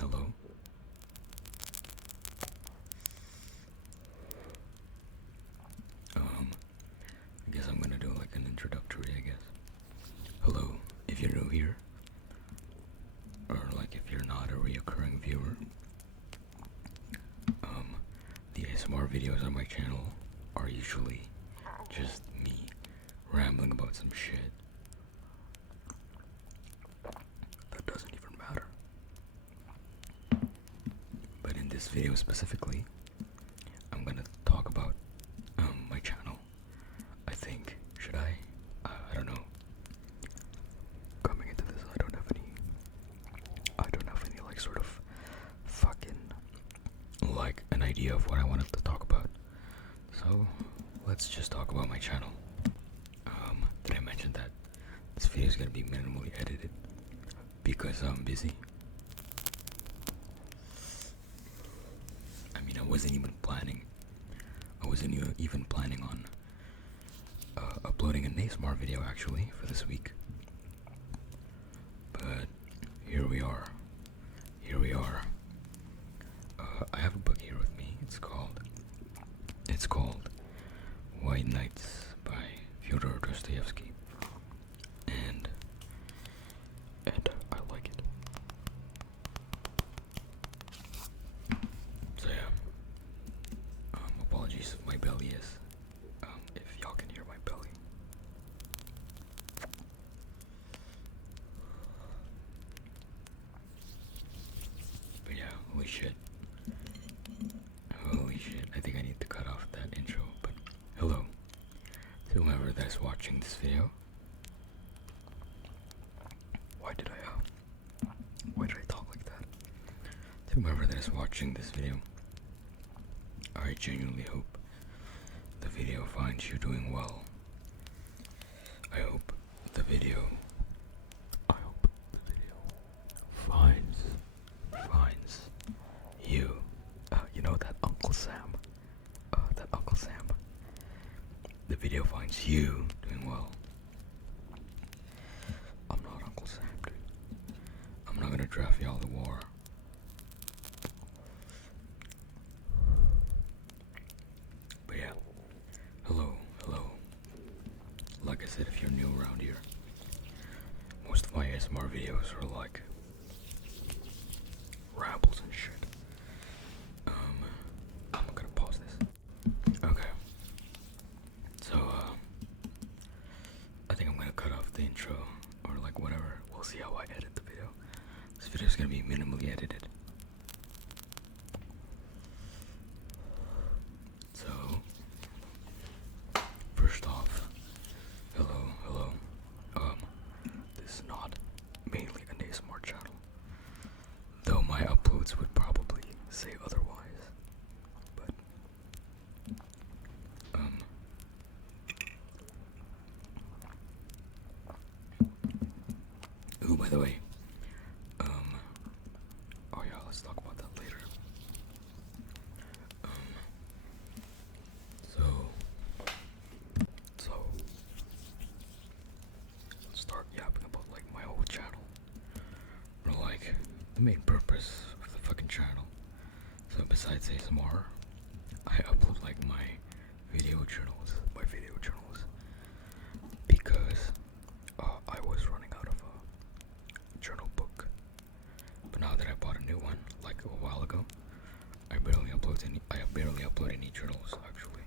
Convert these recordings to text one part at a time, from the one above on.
Hello. I guess I'm gonna do like an introductory, I guess. Hello, if you're new here, or like if you're not a reoccurring viewer, the ASMR videos on my channel are usually just me rambling about some shit that doesn't even matter. But in this video specifically, I'm gonna talk about my channel. I think, should I? I don't know. Coming into this, I don't have any like sort of fucking like an idea of what I wanted to talk about. So let's just talk about my channel. Did I mention that this video is gonna be minimally edited because I'm busy? I mean, I wasn't even planning on uploading an ASMR video actually for this week. But here we are. I have a book here with me. It's called White Nights by Fyodor Dostoevsky. And I like it. So yeah. Apologies if my belly is if y'all can hear my belly. But yeah, holy shit. I think I need to cut off that intro, but hello to whoever that's watching this video. Why did I talk like that? To whoever that is watching this video, I genuinely hope the video finds you doing well. I hope the video finds you. You know that Uncle Sam. The video finds you doing well. I'm not Uncle Sam, dude. I'm not gonna draft y'all to war. But yeah, hello. Like I said, if you're new around here, most of my ASMR videos are like rambles and shit. I'm gonna pause this. Okay. So, I think I'm gonna cut off the intro, or like whatever. We'll see how I edit the video. This video is gonna be minimally edited. So, first off, hello. This is not mainly an ASMR channel, though my uploads would probably say otherwise. But, ooh, by the way, oh yeah, let's talk about that later. So let's start yapping about like my whole channel, or like the main purpose of the fucking channel. So besides ASMR, I upload like my video journals, because I was running out of a journal book. But now that I bought a new one like a while ago, I barely upload any journals actually.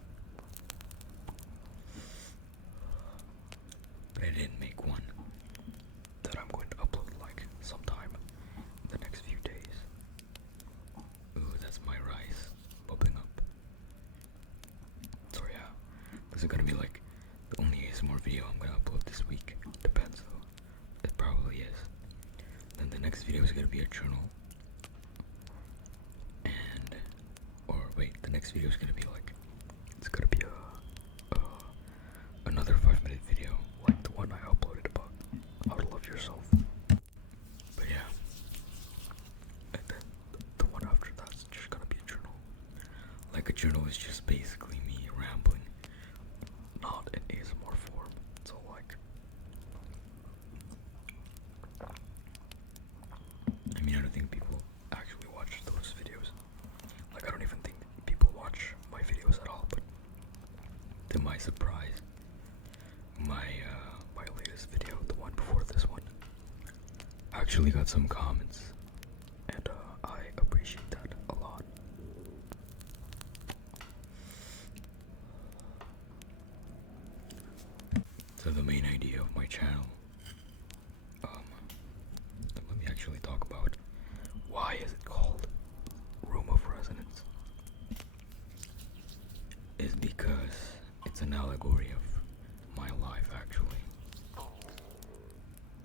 But I didn't make one that I'm going to upload like sometime in the next few days. Ooh, that's my rice bubbling up. So yeah, this is gonna be like the only ASMR video I'm gonna upload this week. Depends though. It probably is. Then the next video is gonna be a journal. The next video is gonna be like, it's gonna be another 5-minute video, like the one I uploaded about how to love yourself. But yeah, and then the one after that's just gonna be a journal. Like a journal is just basically me rambling, not in ASMR form. So like, I mean, I don't think people actually surprise, my latest video, the one before this one, actually got some comments, and I appreciate that a lot. So the main idea of my channel, let me actually talk about why is it called Room of Resonance. Is because it's an allegory of my life, actually.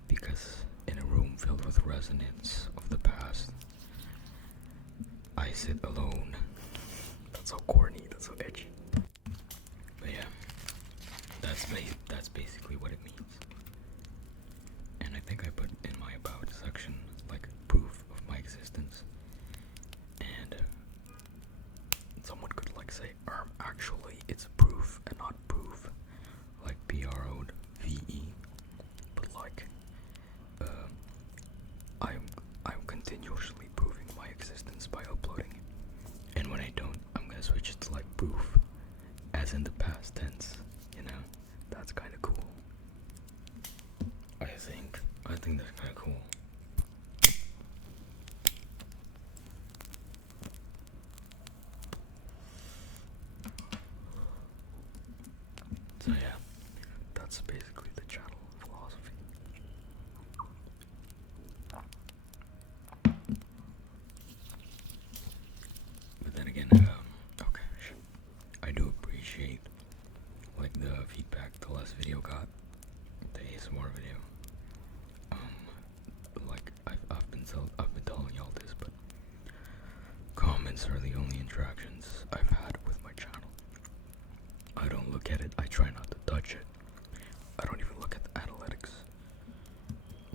Because in a room filled with resonance of the past, I sit alone. That's so corny, that's so edgy. But yeah, that's basically what it means. And I think I put in my about section like proof of my existence. And someone could like say, actually it's proof and not proof, like PROVE. But like, I'm continuously proving my existence by uploading. And when I don't, I'm gonna switch it to like proof, as in the past tense. You know, that's kind of cool. I think that's kind of cool. So yeah, that's basically the channel philosophy. But then again, okay, I do appreciate like the feedback the last video got, the ASMR video. Like I've been telling y'all this, but comments are the only interactions I've had with my channel. I don't look at it. I try not to touch it. I don't even look at the analytics.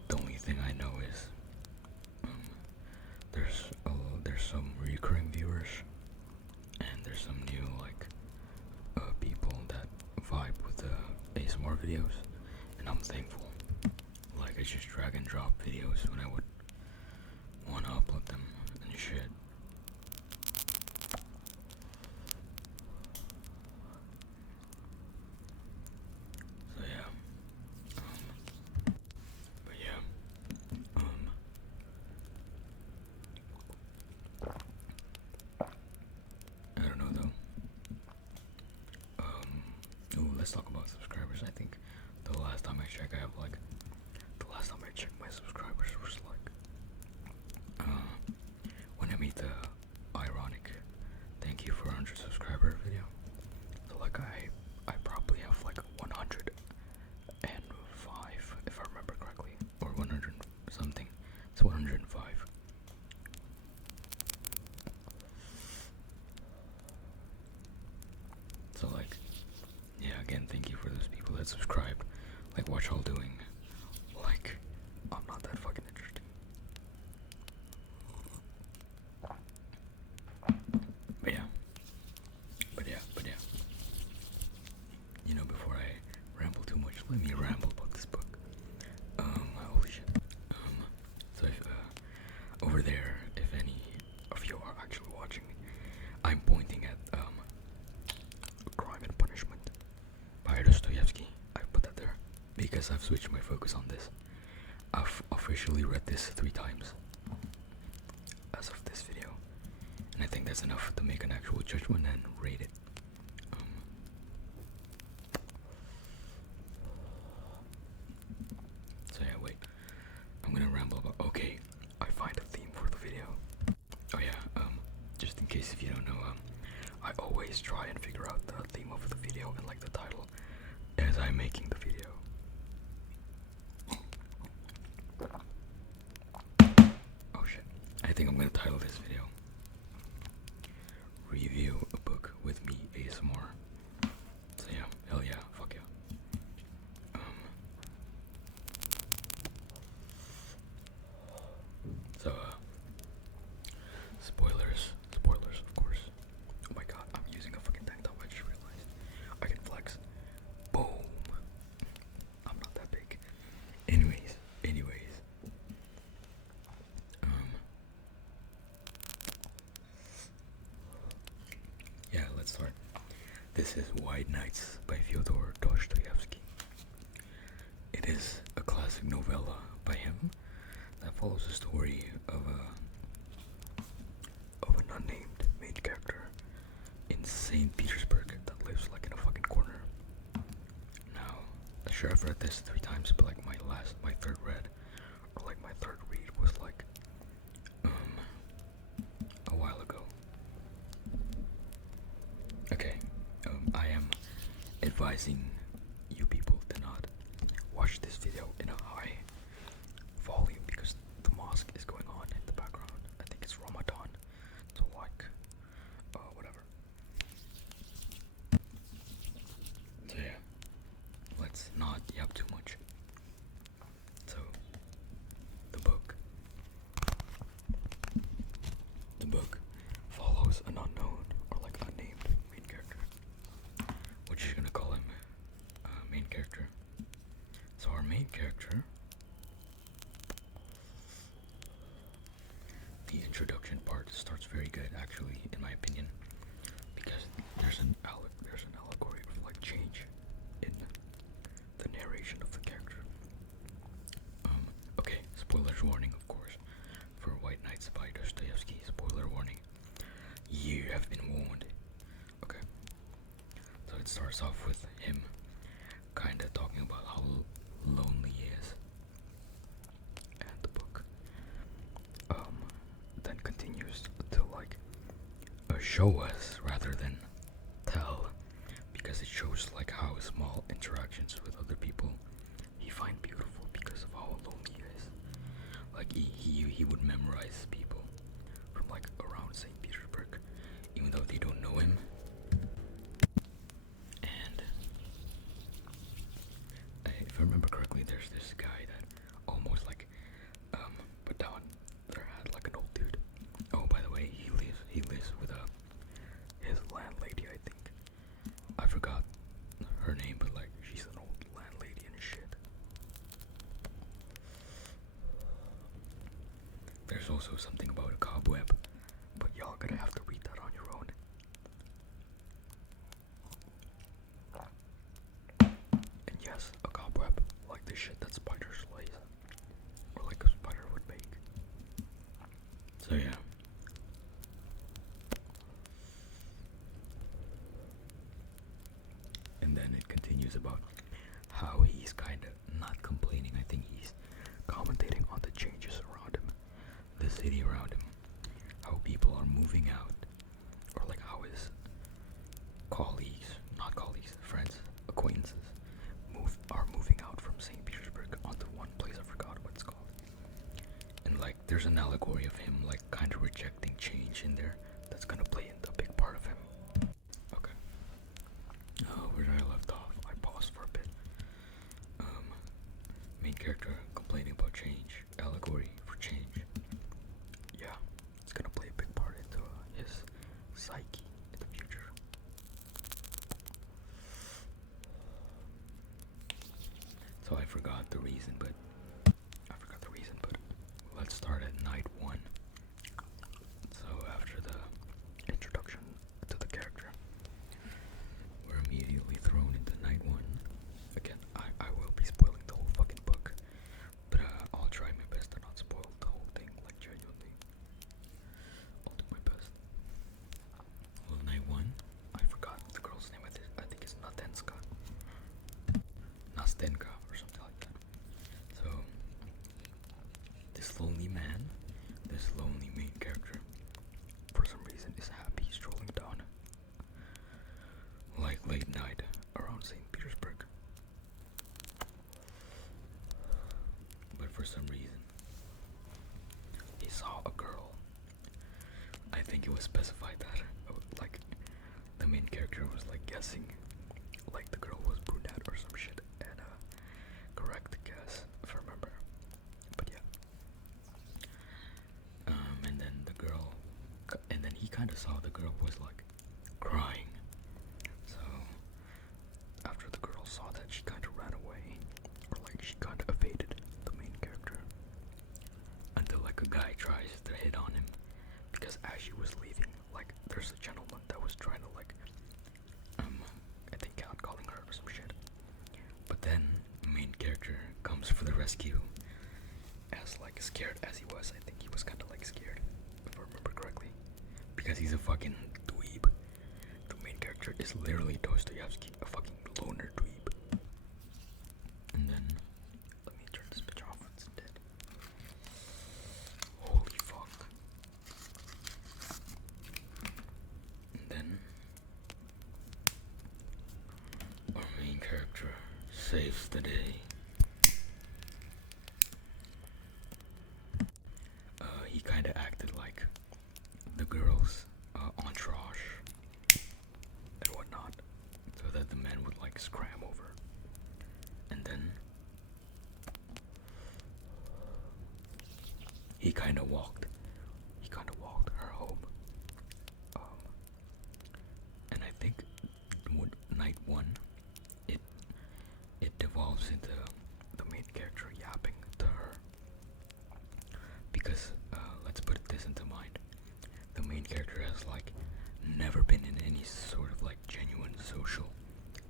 The only thing I know is there's some recurring viewers, and there's some new like people that vibe with the ASMR videos, and I'm thankful. Like I just drag and drop videos when I would want to upload them and shit. So yeah. But yeah. I don't know though. Ooh, let's talk about subscribers. I think the last time I checked, my subscribers was like, when I made the ironic thank you for 100 subscriber video. So like I probably have like 105 if I remember correctly, or 100 something. It's 105. So like, yeah, again, thank you for those people that subscribed. Like, what y'all doing? Like, I'm not that fucking interesting. But yeah. You know, before I ramble too much, let me ramble about this book. Holy shit. So if, over there, if any of you are actually watching me, I'm pointing at, Crime and Punishment by Dostoevsky. I've put that there because I've switched my focus on this. I've officially read this 3 times as of this video, and I think that's enough to make an actual judgment and rate it. So yeah, wait. I'm gonna ramble about. Okay, I find a theme for the video. Oh yeah. Just in case if you don't know, I always try and figure out the theme of the video and like the title as I'm making the video. Oh shit. I think I'm gonna title this video Review a Book with Me ASMR. So yeah, hell yeah, fuck yeah. So spoilers of course. Oh my god, I'm using a fucking tank top, I just realized. I can flex. Boom. I'm not that big. Anyways. Yeah, let's start. This is White Nights by Fyodor Dostoevsky. It is a classic novella by him that follows the story of an unnamed main character in St. Petersburg that lives like in a fucking corner. Now, I'm sure I've read this 3 times, but like my third read, or like my third read was like a while ago. Okay, I am advising you people to not watch this video in a high volume because the mosque is going on in the background. I think it's Ramadan, so like, whatever. So yeah, let's not yap too much. So, the book follows an unknown or like unnamed main character. We're just gonna call him main character. So our main character, the introduction part starts very good, actually, in my opinion, because there's an allegory of like change in the narration of the character. Okay, spoilers warning, of course, for White Nights by Dostoevsky. Spoiler warning. You have been warned. Okay. So it starts off with him kind of talking about how lonely he is, and the book then continues to like show us rather than tell, because it shows like how small interactions with other people he find beautiful because of how lonely he is. Like he would memorize people from like around St. Petersburg, even though they don't know him. And if I remember correctly, there's this guy that almost like put down their hat like an old dude. Oh, by the way, he lives with his landlady, I think. I forgot her name, but like she's an old landlady and shit. There's also something about a cobweb, but y'all gonna have to read that on your own. And yes, a cobweb, like the shit that spiders lays, or like a spider would make. So yeah. And then it continues about how he's kind of not complaining. I think he's commentating on the changes around him, the city around him, how people are moving out, or like how his friends, acquaintances are moving out from St. Petersburg onto one place. I forgot what it's called. And like there's an allegory of him like kind of rejecting change in there that's gonna play into a big part of him. Okay. Where did I left off? I paused for a bit. Main character complaining about change, allegory for change. Yeah, it's gonna play a big part into his psyche in the future. So I forgot the reason, but let's start at night 1. So after the introduction to the character, we're immediately thrown into night 1. Again, I will be spoiling the whole fucking book, but I'll try my best to not spoil the whole thing, like genuinely. I'll do my best. Well, night 1, I forgot the girl's name. I think it's Nastenka or something like that. So this lonely man, this lonely main character, for some reason is happy strolling down like late night around St. Petersburg. But for some reason he saw a girl. I think it was specified that like the main character was like guessing like the girl was brunette or some shit, and correct guess if I remember. But yeah. And then he kind of saw the girl was like crying. So after the girl saw that, she kind of ran away, or like she kind of evaded the main character until like a guy tries to hit on him, because as she was leaving, like there's a gentleman that was trying to like rescue. As like scared as he was, I think he was kind of like scared, if I remember correctly, because he's a fucking dweeb. The main character is literally Dostoevsky, a fucking loner dweeb. And then let me turn this bitch off. It's dead. Holy fuck. And then our main character saves the day. He kind of acted like the girls' entourage and whatnot, so that the men would like scram over. And then he kind of walked her home. And I think night one, it devolves into the main character yapping to her. Because let's put this into mind. The main character has like never been in any sort of like genuine social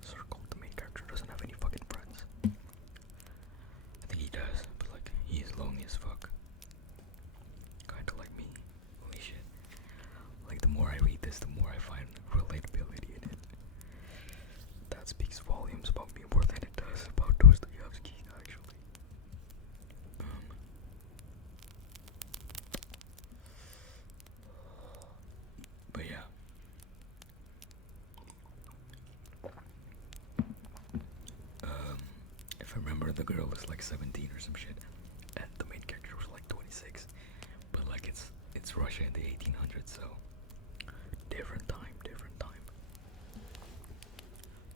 circle. The main character doesn't have any fucking friends. I think he does, but like he is lonely as fuck. Kinda like me. Holy shit. Like the more I read this, the more I find relatability in it. That speaks volumes about me more than it does about Dostoevsky, actually. But yeah. If I remember, the girl is like 17 or some shit, and the main character was like 26. But like it's Russia in the 1800s, so different time.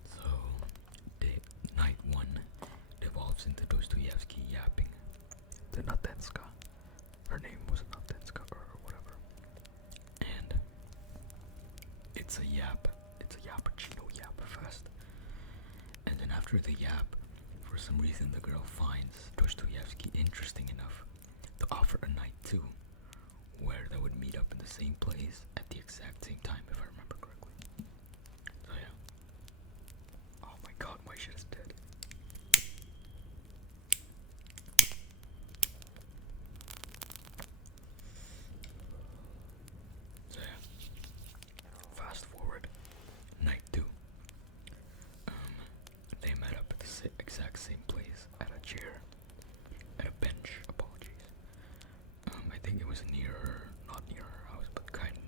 So night one devolves into Dostoevsky yapping to Natenska. Her name was Natenska or whatever. And it's a yappuccino yap fest. And then after the yap, for some reason the girl finds Dostoevsky interesting enough to offer a night two, where they would meet up in the same place at the exact same time, if I remember correctly. So yeah. Oh my god, my shit is dead. So yeah. Fast forward. Night two. They met up at the exact same place, at a chair, at a bench, apologies. I think it was not near her house, but kinda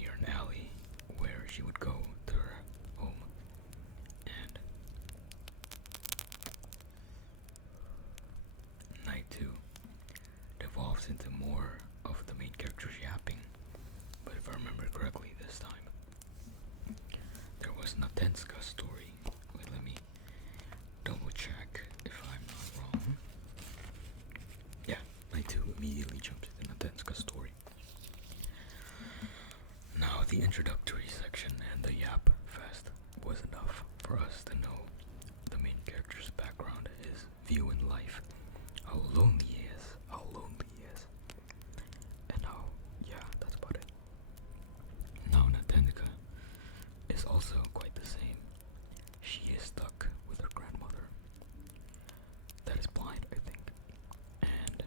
near an alley where she would go to her home. And night two devolves into more of the main character's yapping, but if I remember correctly this time, there was Natenska's story. Wait, let me double check if I'm not wrong. Yeah, night two immediately jumps into Natenska's story. Now, the introductory section and the yap fest was enough for us to know the main character's background, his view in life, how lonely he is, and how, yeah, that's about it. Now, Natenska is also quite the same. She is stuck with her grandmother that is blind, I think, and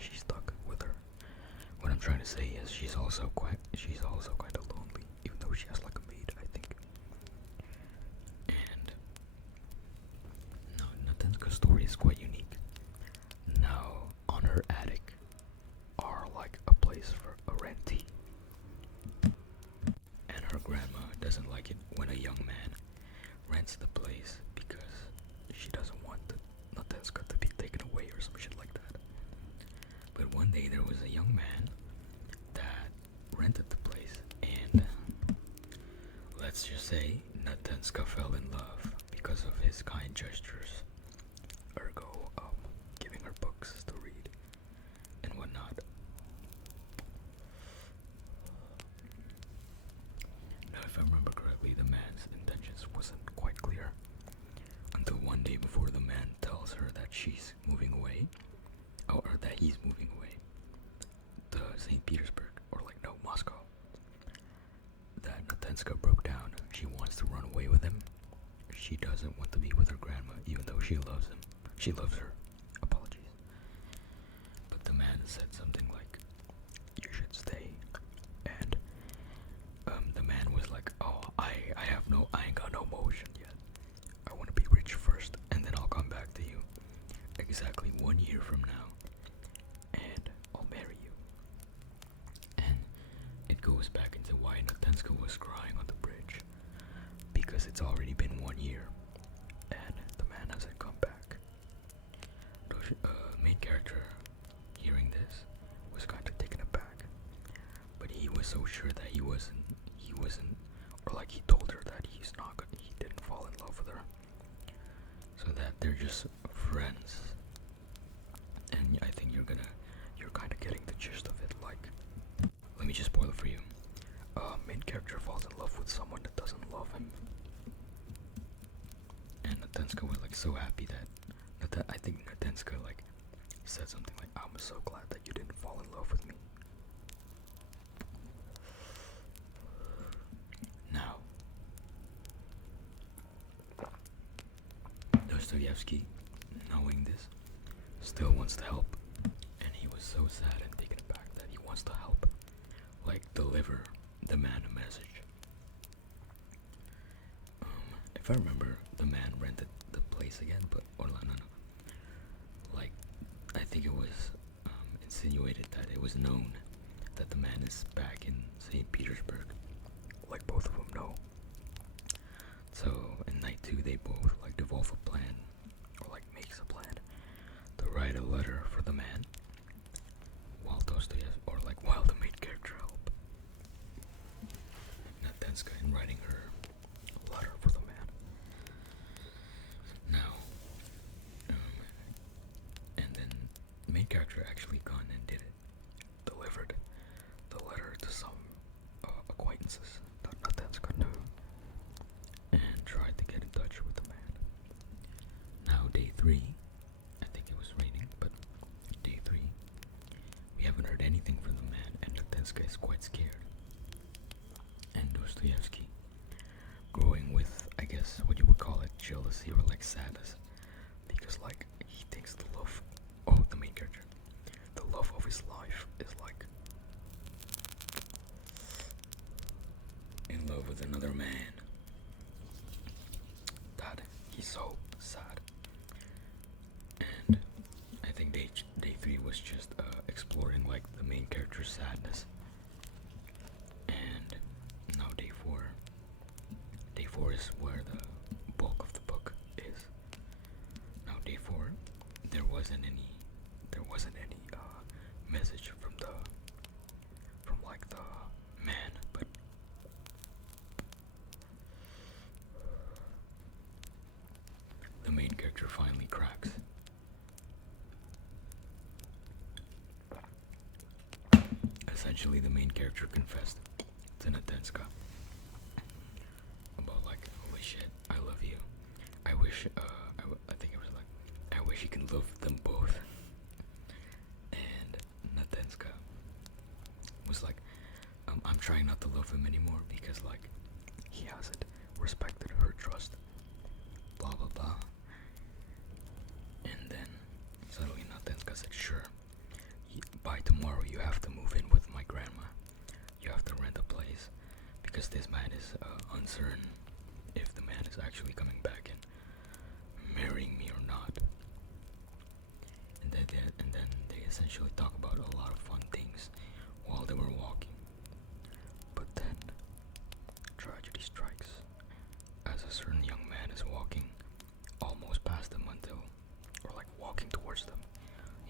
she's stuck with her. What I'm trying to say is she's also kind of lonely, even though she has like a maid, I think. And now Natenska's story is quite unique. Now, on her attic are like a place for a rentee, and her grandma doesn't like it when a young man rents the place because she doesn't want Natenska to be taken away or some shit like that. But one day there was a young man that rented the place, and let's just say Natenska fell in love because of his kind gestures, ergo giving her books to read and whatnot. Now, if I remember correctly, the man's intentions wasn't quite clear until one day before the man tells her that she's moving away, or that he's moving away to St. Petersburg, or like no, Moscow. That Natenska broke down. She wants to run away with him. She doesn't want to be with her grandma, even though she loves him. She loves her. Apologies. But the man said something like, "You should stay." And the man was like, "Oh, I ain't got no motion yet. I want to be rich first, and then I'll come back to you exactly 1 year from now, and I'll marry you." And it goes back into why Natenska was crying on the bridge, because it's already been 1 year, and the man hasn't come back. The main character, hearing this, was kind of taken aback, but he was so sure that he wasn't, or like he told her that he didn't fall in love with her, so that they're just friends. And I think you're kind of getting the gist of it. Like, let me just spoil it for you. Main character falls in love with someone that doesn't love him, and Natenska was like so happy that I think Natenska like said something like, "I'm so glad that you didn't fall in love with me." Now, Dostoevsky, knowing this, still wants to help, and he was so sad and taken aback that he wants to help, like deliver the man a message. If I remember, the man rented the place again, but no. Like, I think it was insinuated that it was known that the man is back in St. Petersburg. Like, both of them know. So in night 2, they both like devolve a plan, or like makes a plan, to write a letter for the man, while while the main character help Natenska in writing her letter for the man. Now, and then the main character actually gone and did it, delivered the letter to some acquaintances that Natenska knew, and tried to get in touch with the man. Now, day 3, I think it was raining, but day 3, we haven't heard anything from the man, and Natenska is quite scared. And Dostoevsky, growing with, I guess, what you would call it, jealousy or like sadness, because like he thinks the main character, the love of his life is like in love with another man. That he's so sad. And I think day 3 was just exploring like the main character's sadness. And now day 4 is where the bulk of the book is. Now day 4, there wasn't any message from like the man, but the main character finally cracks. Essentially, the main character confessed to Natenska about like, "Holy shit, I love you. I wish, I think it was like, I wish you can love them both." And Natenska was like, "I'm trying not to love him anymore because like he hasn't respected her trust. Blah blah blah." And then suddenly Natenska said, "Sure. By tomorrow you have to move in with my grandma. You have to rent a place because this man is uncertain if the man is actually coming back and marrying me or not." And then they essentially talk about a lot of fun things while they were walking. But then tragedy strikes as a certain young man is walking almost past them or like walking towards them,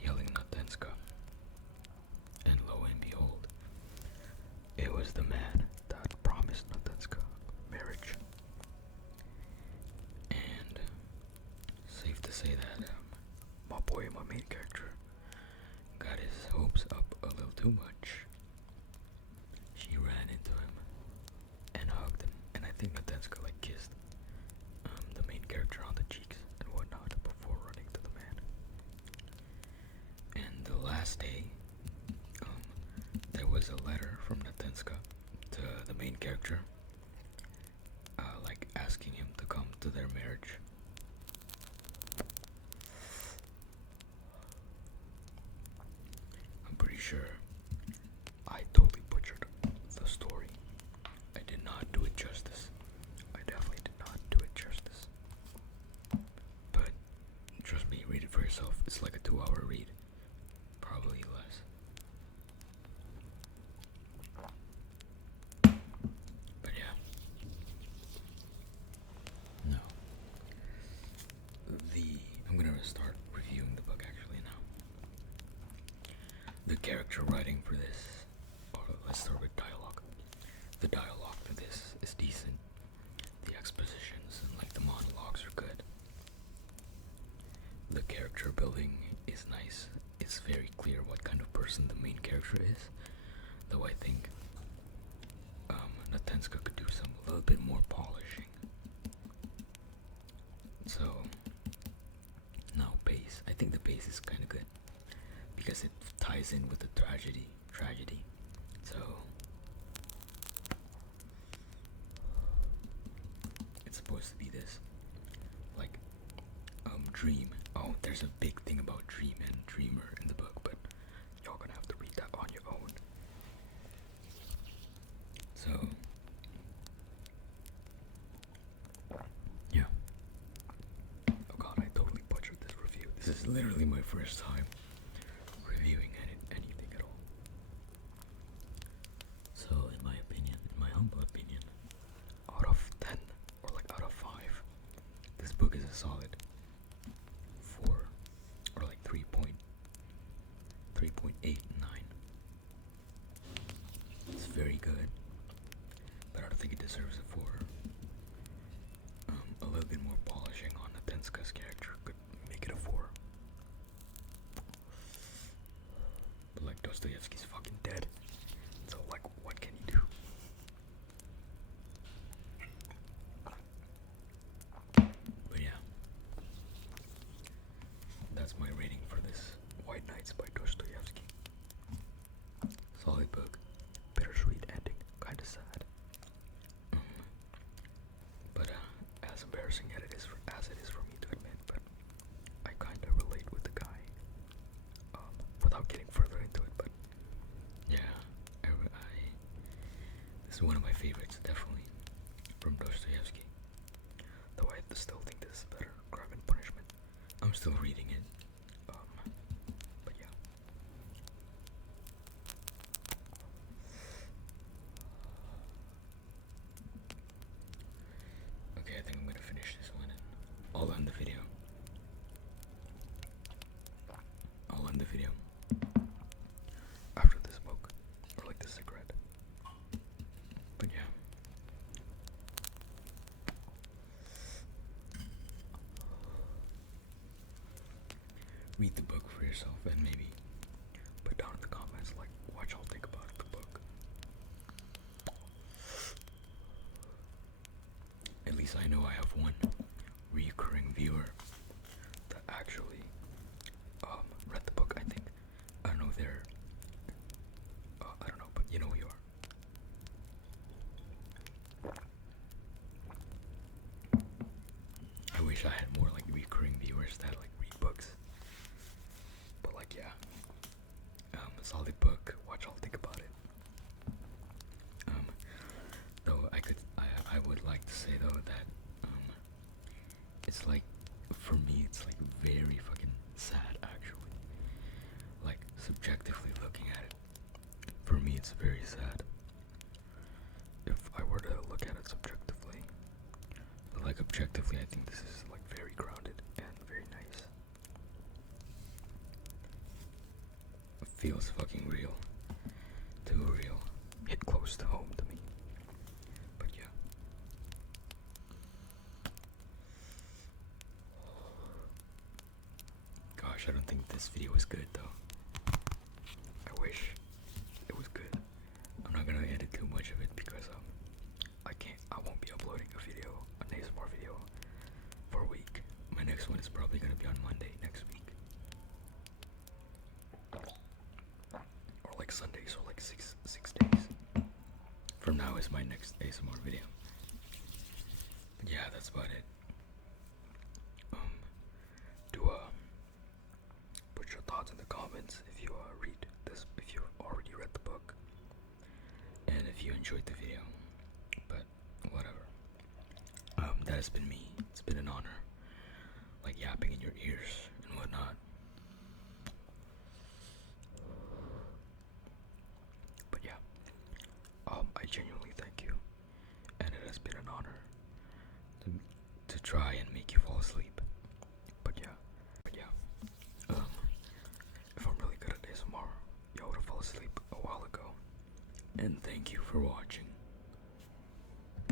yelling Natenska. And lo and behold, it was the man that promised Natenska marriage. And safe to say that my boy, my main character, got his hopes up a little too much. She ran into him and hugged him, and I think Natenska like kissed the main character on the cheeks and whatnot before running to the man. And the last day, there was a letter from Natenska to the main character, like asking him to come to their marriage. pretty sure I totally butchered the story. I did not do it justice. I definitely did not do it justice. But trust me, read it for yourself. It's like a 2-hour read. Probably less. But yeah. No. I'm gonna start reviewing the book actually now. The character writing for this, or let's start with dialogue. The dialogue for this is decent. The expositions and like the monologues are good. The character building is nice. It's very clear what kind of person the main character is. Though I think Natenska could do a little bit more polishing. So now base. I think the base is kind of good because it ties in with the tragedy. So it's supposed to be this like dream. Oh, there's a big thing about dream and dreamer in the book, but y'all gonna have to read that on your own. So yeah. Oh god, I totally butchered this review. This is literally my first time reviewing anything at all. So in my opinion, in my humble opinion, out of 10 or like out of 5, this book is a solid 4 or like 3.89. It's very good, but I don't think it deserves a 4. A little bit more polishing on Natenska's character could make it a 4. But like Dostoevsky's fucking dead, so like what can he do? But yeah, that's my rating for this White Nights by Dostoevsky. Solid book, bittersweet ending, kinda sad. But as embarrassing as it is for me to admit, but I kinda relate with the guy. Without getting further into it, but yeah, this is one of my favorites, definitely, from Dostoevsky. Though I still think this is better, Crime and Punishment. I'm still reading it, but yeah. Okay, I think I'm gonna finish this one and I'll end the video. After this book, or like the cigarette. But yeah. Read the book for yourself and maybe put down in the comments like what y'all think about the book. At least I know I have one recurring viewer that actually read the book, I think. I don't know if they're I don't know, but you know who you are. I wish I had more like recurring viewers that like read books. But like yeah. A solid book. Watch all think about it. Though I would like to say though that it's like for me it's like very fucking sad actually. Like subjectively looking at it. For me it's very sad. If I were to look at it subjectively. But like objectively I think this is like very grounded and very nice. It feels fucking real. Too real. Hit close to home to me. But yeah. Gosh, I don't think this video was good though. I wish it was good. I'm not gonna edit too much of it because I won't be uploading an ASMR video for a week. My next one is probably gonna be on Monday next week. Or like Sundays or like six days. From now is my next ASMR video. But yeah, that's about it. Put your thoughts in the comments if you read this, if you enjoyed the video, but whatever. That has been me. It's been an honor, like yapping in your ears and whatnot. But yeah, I genuinely thank you, and it has been an honor to try and make you fall asleep. But yeah, if I'm really good at ASMR, y'all would have fallen asleep a while ago. And thank you for watching.